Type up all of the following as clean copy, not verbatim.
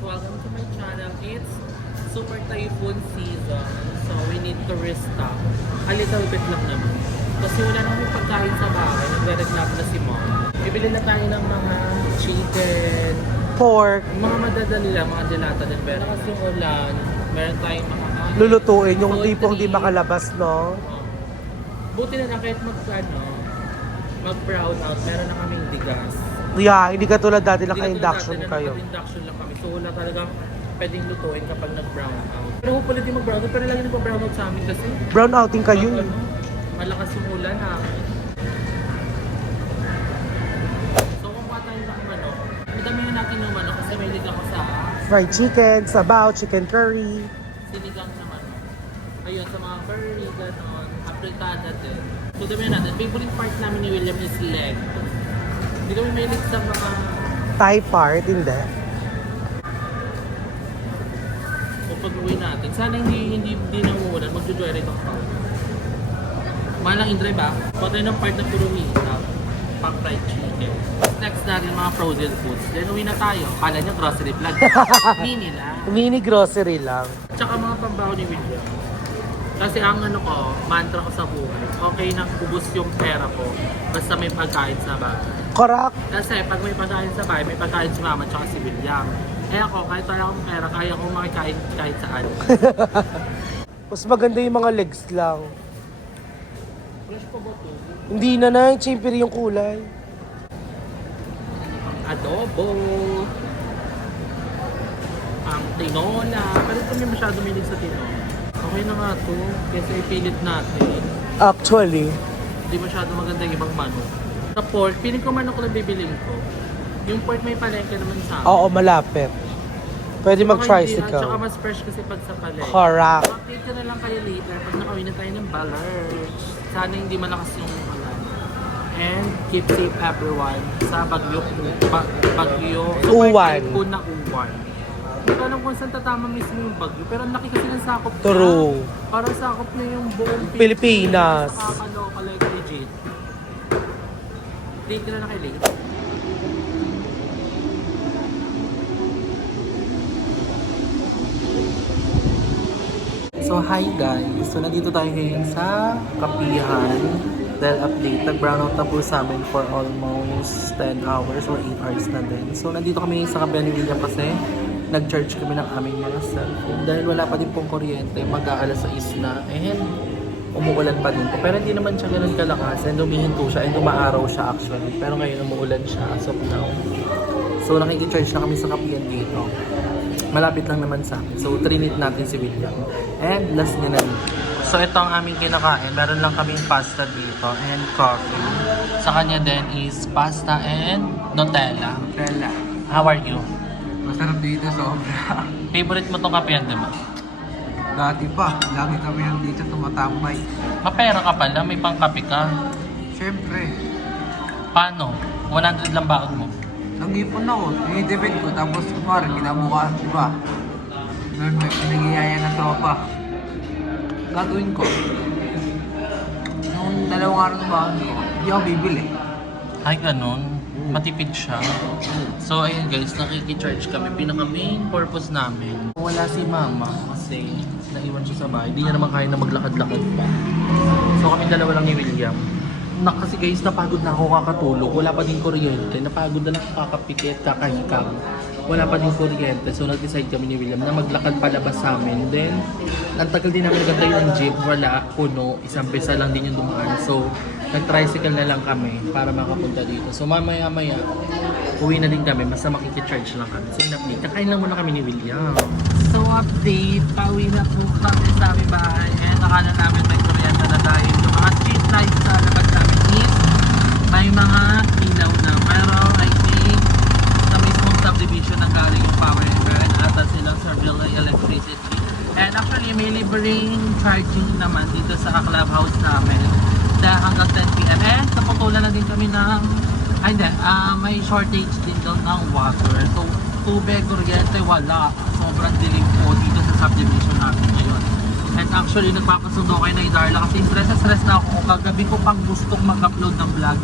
Welcome to my channel. It's super typhoon season, so we need to restock. A little bit lang naman. Kasi wala naman yung pagkain sa bahay. Nagre-reklamo na si Mom. Bibili na tayo ng mga chicken, Pork. mga madadali lang, mga dilata din. Pero kasi yung ulan, meron tayong mga Lulutuin yung poultry. tipong di makalabas, no? Buti na lang kahit mag-brown out, meron na kaming digas. Yeah, hindi katulad dati Hindi naka-induction katulad dati na kayo. naka-induction lang kami. So wala talagang pwedeng lutuin kapag nag-brown out. Pero hopefully di mag-brown out. Pero lagi nag-brown out sa amin kasi. Brown outing kayo. Malakas yung ulan ha. So kumuha tayo ng manok. Madamihan natin yung manok kasi may lig ako sa Fried chicken, sabaw, chicken curry. sinigang na manok. Ayun, sa mga curry, gano'n. Apritada din. So damihan natin. Favorite part namin ni William is leg. Hindi kami may lig sa mga Thai part, hindi. o pag-uwi natin. Sana hindi na umuulan. Magjujuere itong tao. Malang in-drive ba? Patay ng part na puro meat. Pang fried chicken. Next natin mga frozen foods. Then uwi na tayo. Kala nyo grocery vlog. Mini lang. Mini grocery lang. Tsaka mga pambaho ni William. Kasi ang mantra ko sa buhay, okay nang ubus yung pera ko basta may pagkain sa bahay. Correct. Kasi pag may pagkain sa bahay, may pagkain si Mama tsaka si William. Eh ako, kahit wala akong pera, kaya kong makikain kahit saan. Mas maganda yung mga legs lang. Fresh pa ba ito? Hindi na na, chimper yung kulay. Adobo. Ang tinola. Pero ito may masyado milig sa tinola. Okay na nga to. Kasi ipilit natin. Actually. Hindi masyado maganda yung ibang manok. Sa pork, piling ko manok lang bibiling ko. Yung pork may palengke naman sa amin. Oo, malapit. Pwede Tsaka Tsaka mag-tricycle. mas fresh kasi pag sa palengke. Correct. Update ka na lang kayo later pag nakawin na tayo ng Balerj. Sana hindi malakas yung ulan. And keep safe everyone sa Bagyo. Uwan. Typhoon na uwan. Hindi ko alam kung saan tatama mismo yung bagyo. Pero ang laki kasi ng sakop niya. True. Parang sakop na yung buong Pilipinas. Nakakaloka like legit. Update ka na lang kayo later. So hi guys, so nandito tayo ngayon sa Kapihan dahil update, nag-brownout na po sa amin for almost 10 hours or 8 hours na din. So nandito kami sa Kapihan ni William kasi nag-charge kami ng aming mga cellphone dahil wala pa din pong kuryente, mag-aalas 6 na and umuulan pa din po. Pero hindi naman siya ganun kalakas and humihinto siya and umaaraw siya actually. Pero ngayon umuulan siya as of now. So nakikicharge na kami sa Kapihan dito. Malapit lang naman sa akin. So, trinit natin si William. And last niya na dito. So, ito ang aming kinakain. Meron lang kaming pasta dito and coffee. Sa kanya din is pasta and Nutella. Nutella. How are you? Masarap dito, sobra. Favorite mo tong kapehan, di ba? Dati pa, lagi kami lang dito tumatambay. Mapera ka pala, may pangkape ka. Siyempre, Paano? 100 lang baon mo. nag-ipon ako, dinidebate ko, tapos kumari, kinabukas, di ba? Meron may pinagiyaya ng tropa. Gagawin ko. Nung dalawang araw ng baon ko, hindi ako bibili. Ay, ganun. Matipid siya. So, ayun guys, nakikicharge kami. Pinaka-main purpose namin. Wala si Mama kasi naiwan siya sa bahay. Hindi niya naman kaya na maglakad-lakad pa. So, kami dalawa lang ni William. Kasi guys, napagod na ako kakatulog. Wala pa din kuryente. Napagod na lang kakapikit, kakahikam. Wala pa din kuryente. So, nag-decide kami ni William na maglakad palabas sa amin. Then, ang tagal din namin nagantay ng jeep. Wala, puno. Isang pesa lang din yung dumaan. So, nag-tricycle na lang kami para makapunta dito. So, mamaya-maya, uwi na din kami. Basta makikicharge lang kami. So, in-update. Kakain lang muna kami ni William. So, update. Pauwi na po kami sa aming bahay. And nakala namin may kuryente na tayo. Yung mga street lights sa labas namin is may mga ilaw na. Pero I think sa mismong subdivision na galing yung power and meron ata silang Servilla Electricity. And actually may libreng charging naman dito sa clubhouse namin dahil hanggang 10 PM. And naputulan na din kami ng may shortage din doon ng water. So tubig, kuryente, wala. Sobrang dilim po dito sa subdivision namin ngayon. And actually, nagpapasundo kayo na Darla kasi stress na ako. Kagabi ko pang gustong mag-upload ng vlog.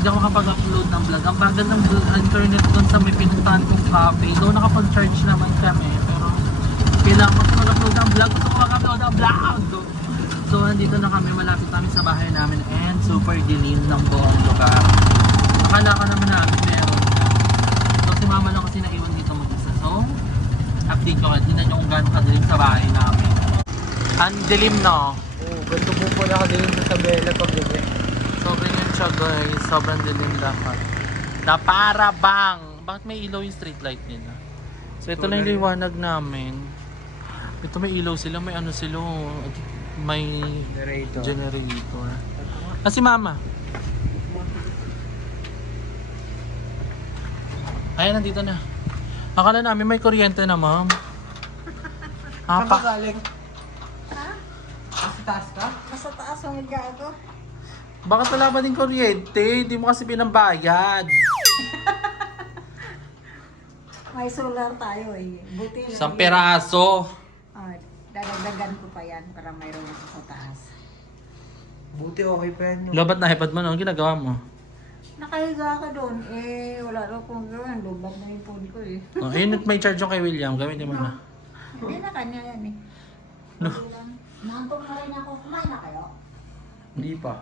hindi ako makapag-upload ng vlog. Ang bagal ng internet doon sa may pinuntahan kong cafe. Doon nakapag-charge naman kami. Pero kailangan ko mag-upload ng vlog. Gusto ko mag-upload ng vlog! So nandito na kami. Malapit kami sa bahay namin. And super dilim ng buong lugar. Akala ka naman namin meron. So si mama lang kasi naiwan dito mag-isa. So update ko nga. Tingnan nyo kung gano'ng kadilim sa bahay namin. Ang dilim no? Ganito po pala ka din sa tabela pag gabi. Sobrang yun siya guys, sobrang dilim lahat. Na para bang, bakit may ilaw yung street light nila? So ito lang yung liwanag namin. Ito may ilaw sila, may ano sila, may generator. Ah, si mama. Ayan, nandito na. Akala namin may kuryente na ma'am. Saan ka galing? Nasa taas ka? Nasa taas ang higa ako. Bakit wala ba din kuryente? Hindi mo kasi pinambayad. May solar tayo eh. Buti na Isang peraso. dadagdagan ko pa yan para mayroon ako sa taas. Buti okay pa yan. Lobat na iPad mo, ano ginagawa mo? Nakahiga ka doon. Eh, wala daw kong gawin. Lubat na yung phone ko eh. Oh, ayun, may charge yung kay William. Gamitin mo na. Hindi na kanya yan eh. No. Nantong na rin ako. Kumain na kayo? Hindi pa.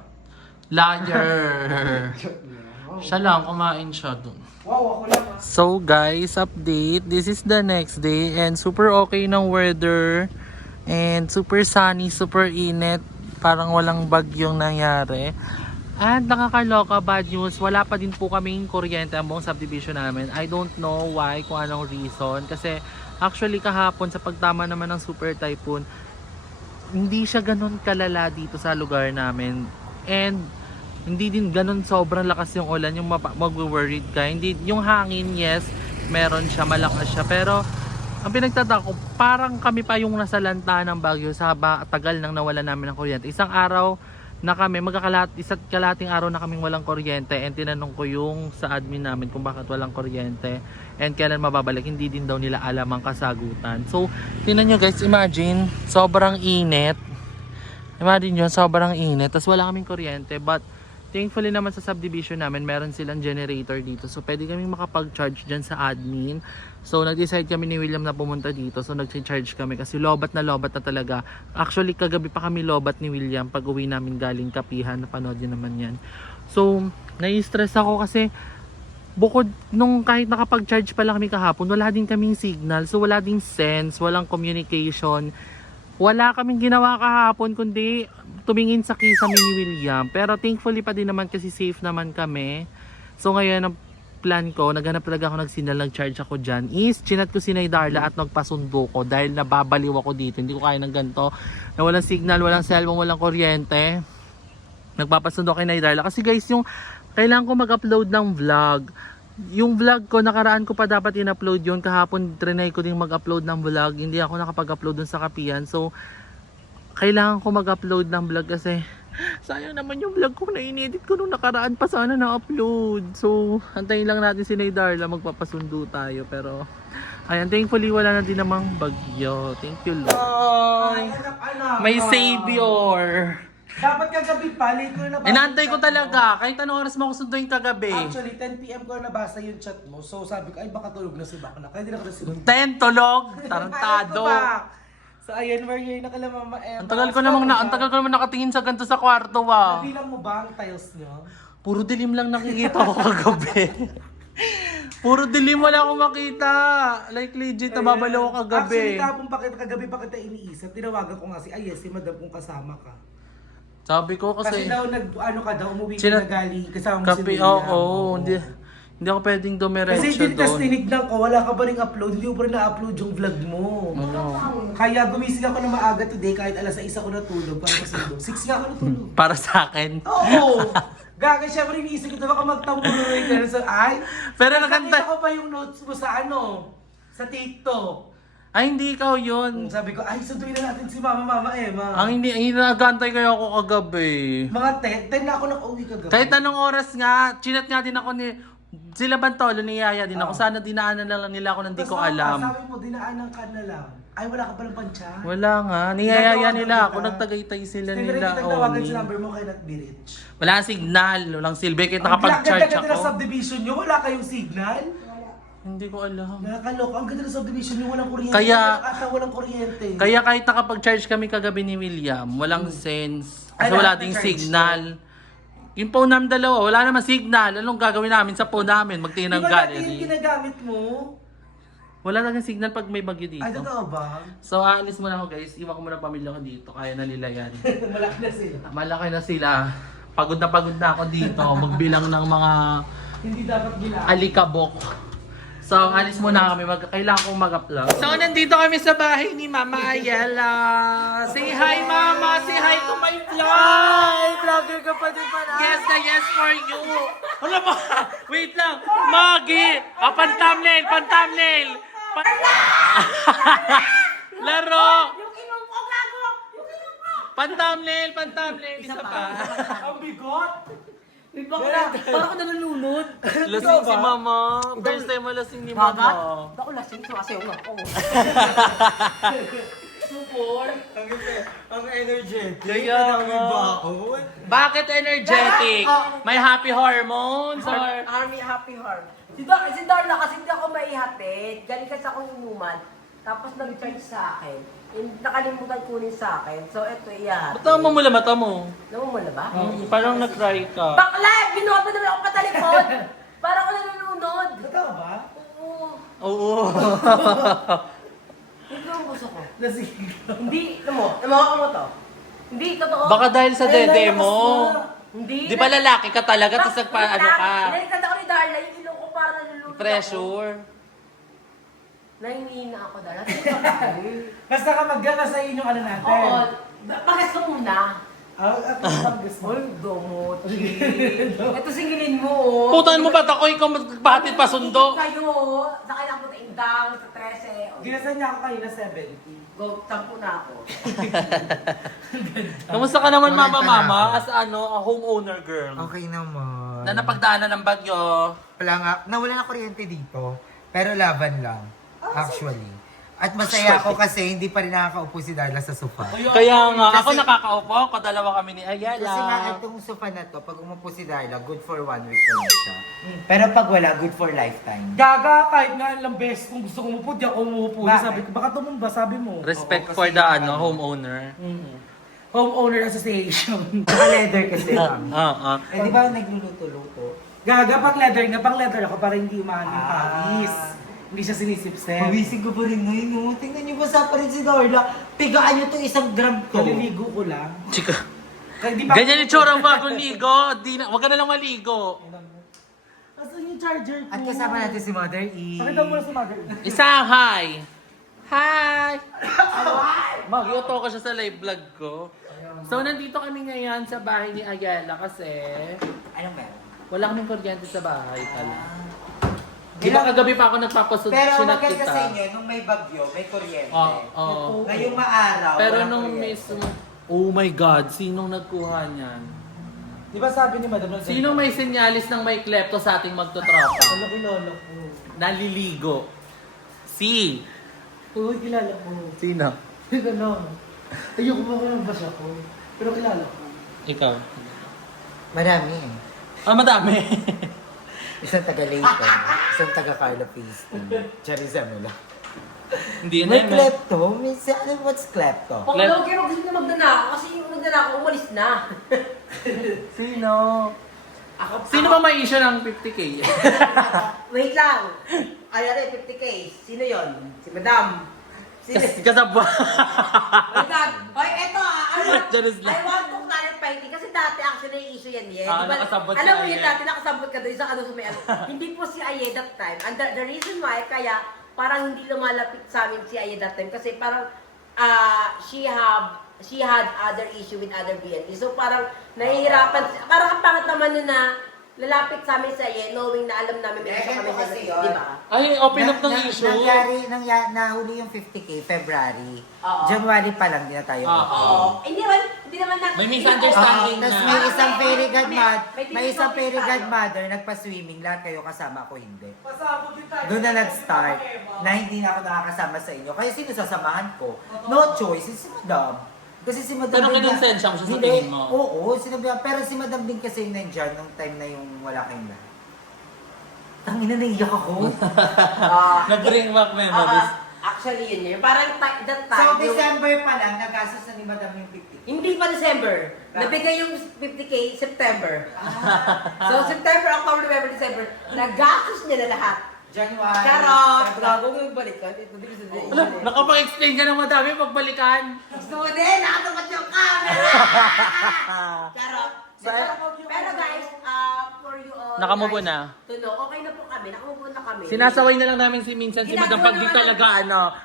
Liar! Siya lang, kumain siya dun. Wow, ako lang ah. So guys, update. This is the next day and super okay ng weather. And super sunny, super init. Parang walang bagyong nangyari. At nakakaloka, bad news, wala pa din po kaming kuryente ang buong subdivision namin. I don't know why, kung anong reason. Kasi actually kahapon sa pagtama naman ng super typhoon, hindi siya ganun kalala dito sa lugar namin. And hindi din ganun sobrang lakas yung ulan, yung mag-worried ka. Hindi, yung hangin, yes, meron siya, malakas siya. Pero ang pinagtataka ko, parang kami pa yung nasa lanta ng Baguio sa tagal nang nawala namin ng kuryente. Isang araw na kami, isa't kalating araw na kaming walang kuryente, and tinanong ko yung sa admin namin kung bakit walang kuryente and kailan mababalik. Hindi din daw nila alam ang kasagutan. So, tingnan nyo guys, imagine, sobrang init. Imagine yun, sobrang init. Tapos wala kaming kuryente, but thankfully naman sa subdivision namin, meron silang generator dito. So, pwede kaming makapag-charge dyan sa admin. So, nag-decide kami ni William na pumunta dito. So, nag-charge kami kasi lobat na talaga. Actually, kagabi pa kami lobat ni William pag uwi namin galing Kapihan. Napanood yun naman yan. So, nai-stress ako kasi bukod nung kahit nakapag-charge pa lang kami kahapon, wala din kaming signal. So, wala din sense, walang communication. Wala kaming ginawa kahapon kundi tumingin sa kisame ni William. Pero thankfully pa din naman kasi safe naman kami. So ngayon ang plan ko, naghanap talaga ako ng signal, nag-charge ako dyan, is chinat ko si Nay Darla at nagpasundo ko dahil nababaliw ako dito. Hindi ko kaya ng ganito na walang signal, walang cellphone, walang kuryente. Nagpapasundo kay Nay Darla. Kasi guys, yung kailangan ko mag-upload ng vlog. Yung vlog ko, nakaraan ko pa dapat in-upload yun. Kahapon, trinay ko din mag-upload ng vlog. Hindi ako nakapag-upload dun sa Kapihan. So, kailangan ko mag-upload ng vlog kasi sayang naman yung vlog ko na in-edit ko nung nakaraan pa sana na-upload. So, antayin lang natin si Nay Darla. Magpapasundo tayo. Pero, ayan, thankfully, wala na din namang bagyo. Thank you, Lord. May savior. Dapat kagabi pa, late ko na nabasa. Inantay ko yung chat talaga. Kahit anong oras mo ako sunduin kagabi. mo. Actually, 10 PM ko na nabasa yung chat mo. So sabi ko, ay baka tulog na si Bakla. Kaya di na ko na sinunod. 10 tulog. Tarantado. So ayan, we're here na kala Mama Emma. Ang tagal ko naman nakatingin sa ganito sa kwarto ah. Nabilang mo ba ang tiles niyo? Puro dilim lang nakikita ko kagabi. Puro dilim, wala akong makita. Like legit, nababalaw ako kagabi. Actually, tapong kagabi pa kita iniisip. Tinawagan ko nga si Ayes, si Madam kung kasama ka. Sabi ko kasi daw ano ka daw, umuwi ka Sina- na galing kasama mo si kape, William. oo. Hindi ako pwedeng Kasi dumiretso tas doon. tinignan ko, wala ka pa rin upload, hindi mo pa rin na-upload yung vlog mo. Kaya gumising ako na maaga today, kahit alas 6 ako natulog, para masundo. 6 nga ako natulog. Para sa akin. Oo! Gaga, syempre iniisip ko, baka magtambuloy ka na sa, ay! Pero naganda. Nakita ko pa yung notes mo sa sa TikTok. Ay, hindi ikaw yun. Sabi ko, ay, sunduin na natin si Mama Emma. Ang hindi nagantay kayo ako kagabi. Mga 10 na ako nag-uwi kagabi. Kahit anong oras nga, chinat nga din ako ni Sila Bantolo ni Yaya din ako. Sana dinaanan lang nila ako nang di ko Tas alam. Sabi mo, dinaanan ka na lang. Ay, wala ka palang pansya. Wala nga. Niyayaya nila ako. Nagtagaytay sila nila. Tinry tawagan sa number mo kay Not Be Rich. Wala signal. Walang silbi. Kahit Ang nakapag-charge ganda ng ako. subdivision nyo, wala kayong signal. Hindi ko alam. Nakakaloka, ang ganda ng subdivision nyo, walang kuryente. Kaya- Walang kuryente. Kaya kahit nakapag-charge kami kagabi ni William, walang sense. Kasi Ay, wala lahat ding na-charge signal. Yung phone namin dalawa, wala naman signal. Anong gagawin namin sa phone namin? Magtingin ng Di ba dati yung gallery. ginagamit mo? Wala nang signal pag may bagyo dito. Ay, totoo ba? So, aalis muna ako guys. Iwan ko muna ang pamilya ko dito. Kaya na nila yan. Malaki na sila. Malaki na sila. Pagod na ako dito. Magbilang ng mga Hindi dapat gila. alikabok. So, alis muna kami. Kailangan kong mag-upload. So, nandito kami sa bahay ni Mama Ayala. Say hi, Mama! Say hi to my vlog! Vlogger ka pa din pala. Yes na yes for you! Wala pa! Wait lang! Magi! Pan-thumbnail! Pan-thumbnail! Laro! Yung inom ko, gago! Yung inom ko! Pan-thumbnail! Pan-thumbnail! Isa pa! Ang bigot! Parang ako nalulunod. Lasing si Mama. First time malasing ni Mama. Ako lasing, sumasayaw nga ako. Ang energetic. Kaya nga. Bakit energetic? May happy hormones or... Army Happy Heart. Si Darla kasi hindi ako maihatid. Galing kasi ako inuman. Tapos nag-charge sa akin. Nakalimutan kunin sa akin. So eto, iyahat. Ba't mo mula mata mo? Namumula ba? Parang nag-cry ka. Bakla! Binuhat mo naman ako patalikod! Parang ako nalulunod. Totoo ba? Oo. Oo. Hindi ang gusto ko. Nasigaw. Hindi, namawa mo to. Hindi, totoo. Baka dahil sa dede mo. Hindi. Di ba lalaki ka talaga tapos nagpaano ka? Naliktad ako ni Darla, yung ilong ko parang nalulunod ako. Pressure. Nahihina ako, Darla. Basta ka magana sa inyong ano natin. Oo. Pagas ko muna. At ang gusto. Ay, domot. Ito singilin mo, oh. Putan mo ba't ako ikaw magbatid pa sundo? Kayo, sa kailang puta indang, sa 13. Ginasan niya ako kanina 70. Go, 10 na ako. Kamusta ka naman mama as a homeowner girl? Okay naman. Na napagdaanan ng bagyo. Wala nga, nawala na kuryente dito. Pero laban lang, actually. At masaya ako kasi hindi pa rin nakakaupo si Darla sa sofa. Kaya nga, ako Kasi- nakakaupo, kadalawa kami ni Ayala. Kasi nga itong sofa na to, pag umupo si Darla, good for 1 week lang siya. Pero pag wala, good for lifetime. Gaga, kahit nga ilang beses kung gusto kong umupo, di ako umupo. Bakit? Sabi ko, baka tumumba, sabi mo. Respect Oo, for kasi the yung ano. homeowner. Homeowner Association. Naka-leather kasi lang. Ah. Eh di ba nagluluto-luto? Gaga, pang leather ako para hindi umahan yung pawis. Hindi siya sinisipsip. Pawisig ko pa rin ngayon, no? Tingnan niyo ba sa pa rin si Darla? Pigaan niyo to 1 gram to. Kaliligo ko lang. Chika. Kaya di ba? Ganyan yung tsura mo bagong ligo. Wag ka na lang maligo. Asan yung charger ko? At kasama natin si Mother E. Pakita mo na sa mother. Isang hi. Hi! Mag-auto ka siya sa live vlog ko. So, nandito kami ngayon sa bahay ni Ayala kasi Anong meron? wala kaming kuryente sa bahay pala. Di ba kagabi pa ako nagpapasunod Pero sinat maganda kita? sa inyo, nung may bagyo, may kuryente. Oo. Ngayong maaraw, Pero walang nung kuryente. mismo, oh my God, sinong nagkuha niyan? Di ba sabi ni Madam? Sino may senyalis ng may klepto sa ating magtotropa? Ano kilala ko? Naliligo. Si. Uy, kilala ko. Sino? Teka lang. Ayoko ba ko ng basa ko? Pero kilala ko. Ikaw. Marami eh. Madami. Isang taga Layton, isang taga Carla Pasting, Charizamula. Hindi na May yun. klepto? May ano, what's klepto? Pag daw kayo gusto niyo magdanako, kasi yung nagnanako, umalis na. Sino? Sino ba may issue ng 50K? Wait lang. Ano rin, 50K. Sino yon? Si Madam. Sino? Kasabwa. Wait lang. Hoy, eto Charis lang. I want to clarify kasi dati actually yung issue yan eh. Ah, Diba, nakasabot si alam mo yun Aye. dati nakasabot ka doon sa ano sa may ano. Hindi po si Aye that time. And the reason why kaya parang hindi lumalapit sa amin si Aye that time kasi parang she had other issue with other BNP. So parang nahihirapan, parang ang pangat naman nun na lalapit sa amin sa iyo, knowing na alam namin may issue kami sa kasi iyo, yun. di ba? Ay, open up ng issue. Nahuli yung 50K February. Oo. January pa lang din na tayo. Oo. Hindi naman na... May misunderstanding. Tapos na. may isang fairy May may isang difficulties fairy tayo. godmother, nagpa-swimming, lahat kayo kasama, ako hindi. Doon na nag-start na hindi na ako nakakasama sa inyo. Kaya sino sasamahan ko? No choice, si Madam. Kasi si Madam... Pero din na- kinonsensya mo siya sa Hindi, tingin mo? Oo, sinabi, pero si Madam din kasi nandyan nung time na yung wala kayong lahat. Tangina, naiyak ako. Nag-bring back memories. Actually, yun. Parang that So, time, yung- December pa lang, nagastos na ni Madam yung 50K. hindi pa December. Nabigay yung 50K September. So, September, October, November, December. Nagastos niya na lahat. January. Charot! February. Gago yung balik ka. Ito, di ba sabihin? Ala, nakapag-explain ka ng madami pagbalikan. Gusto mo din, nakatapat yung camera! Charot! Pero guys, for you all Nakamove guys na. to know, okay na po kami. Nakamove na kami. Sinasaway na lang namin si minsan si Madam pag di talaga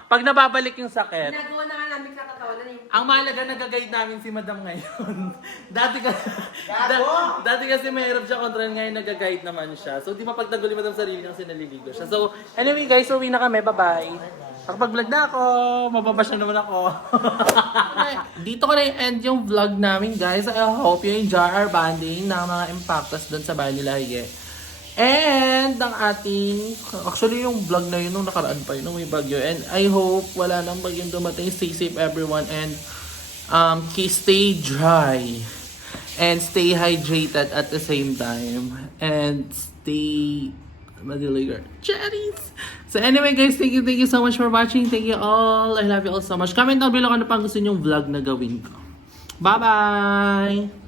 pag nababalik yung sakit. Ginagawa na nga namin kakatawanan yung... Ang mahalaga nag-guide namin si Madam ngayon. dati kasi mahirap siya kontrol, ngayon nag-guide naman siya. So di ba pag naguli Madam sarili kasi naliligo siya. So anyway guys, uwi na kami. Bye-bye. Nakapag-vlog na ako. Mababash na naman ako. Dito ko na i-end yung vlog namin guys. I hope you enjoy our banding ng mga impactos doon sa bahay nila Hige. And ang ating, actually yung vlog na yun nung nakaraan pa yun, nung may bagyo. And I hope wala nang bagyong dumating. Stay safe everyone and stay dry. And stay hydrated at the same time. And stay madiligar. Cherries! So anyway guys, thank you so much for watching. Thank you all. I love you all so much. Comment down below kung ano pang gusto nyong vlog na gawin ko. Bye-bye!